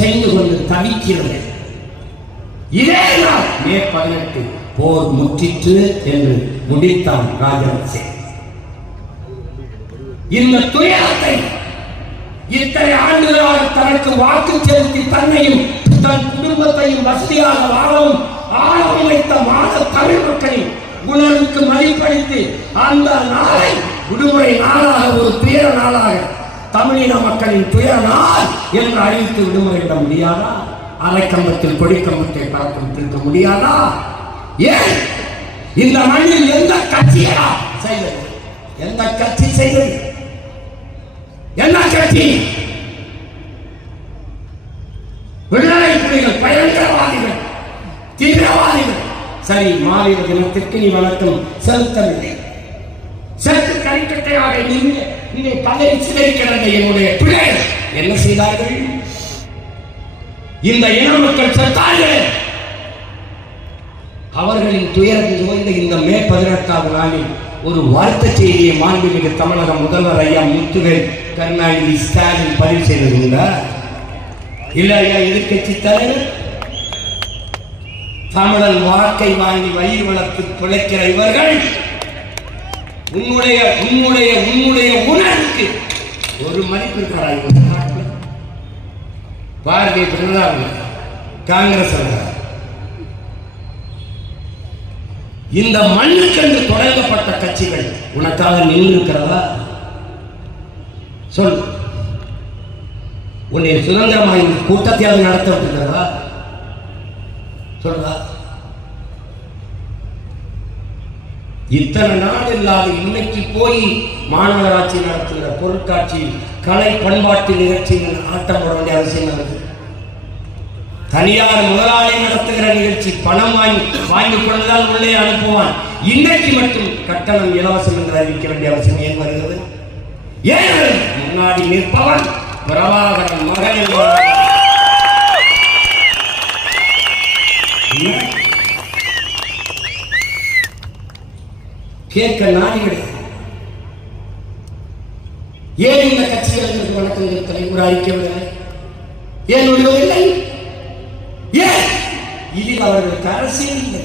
செய்து கொண்டு தவிக்கிறது. இதே நாள் மே 18 போர் முற்றிற்று என்று முடித்தான் ராஜபக்சே. இந்த துயரத்தை இத்தனை ஆண்டுகளாக தனக்கு வாக்கு செலுத்தி தன்னையும் தன் குடும்பத்தையும் வசதியாக வாழவும் ஆழம் வைத்த மாத தமிழ் மக்களின் உணர்வுக்கு மதிப்பளித்து அந்த நாளை விடுமுறை நாளாக ஒரு துயர நாளாக தமிழின மக்களின் துயர நாள் என்று அறிவித்து விடுமுறை விட முடியாதா? அரைக்கம்பத்தில் கொடிக்கம்பத்தை பறக்க முடியாதா? ஏன் இந்த மண்ணில் எந்த கட்சியா செய்தது? எந்த கட்சி செய்தது? என்ன கட்சி? விடுதலை புலிகள், பயங்கரவாதிகள், தீவிரவாதிகள். சரி, மாவீர தினத்திற்கு நீ வணக்கம் செலுத்தவில்லை. செலுத்து கரிக்கட்டையாக நீங்க பதவி சிதறிக்கிறது. என்னுடைய பிள்ளைகள் என்ன செய்தார்கள்? இந்த இன மக்கள் செத்தார்கள். அவர்களின் துயரத்தில் சுமந்த இந்த மே 18 நாளில் ஒரு வாழ்த்து செய்தியை மாண்புமிகு தமிழக முதல்வர் ஐயா முத்துவேல் கருணாநிதி ஸ்டாலின் பதிவு செய்ததுண்டா? இல்ல ஐயா எதிர்கட்சி தலைவர் தமிழன் வாக்கை வாங்கி வயிறு வளர்த்து பிழைக்கிற இவர்கள் உன்னுடைய உன்னுடைய உன்னுடைய உணர்வுக்கு ஒரு மதிப்பு இருக்கிறார். பாரதிய ஜனதா காங்கிரஸ் இந்த மண்ணுக்கென்று தொடங்கப்பட்ட கட்சிகள் உனக்காக நின்று இருக்கிறதா? சொல். உன்னை சுதந்திரமாக கூட்டத்தையாவது நடத்த விட்டுக்கிறதா? சொல்றா. இத்தனை நாள் இல்லாத இன்னைக்கு போய் மாநகராட்சி நடத்துகிற பொருட்காட்சி கலை பண்பாட்டு நிகழ்ச்சியில் ஆட்டம் போட வேண்டிய அவசியம் இருக்குது. தனியார் முதலாளி நடத்துகிற நிகழ்ச்சி பணம் வாங்கி கொண்டுதான் உள்ளே அனுப்புவான். இன்னைக்கு மட்டும் கட்டணம் இலவசம் என்று அறிவிக்க வேண்டிய அவசியம் ஏன் வருகிறது? ஏன் முன்னாடி நிற்பவன் பிரபாகரன் மகன் கேட்க நாடி கிடையாது. ஏன் இந்த கட்சிகளுக்கு வணக்கங்கள் தலைமுறை அறிக்கவில்லை? ஏன் விடுவதில்லை? ஏன் இதில் அவர்களுக்கு அரசியல் இல்லை.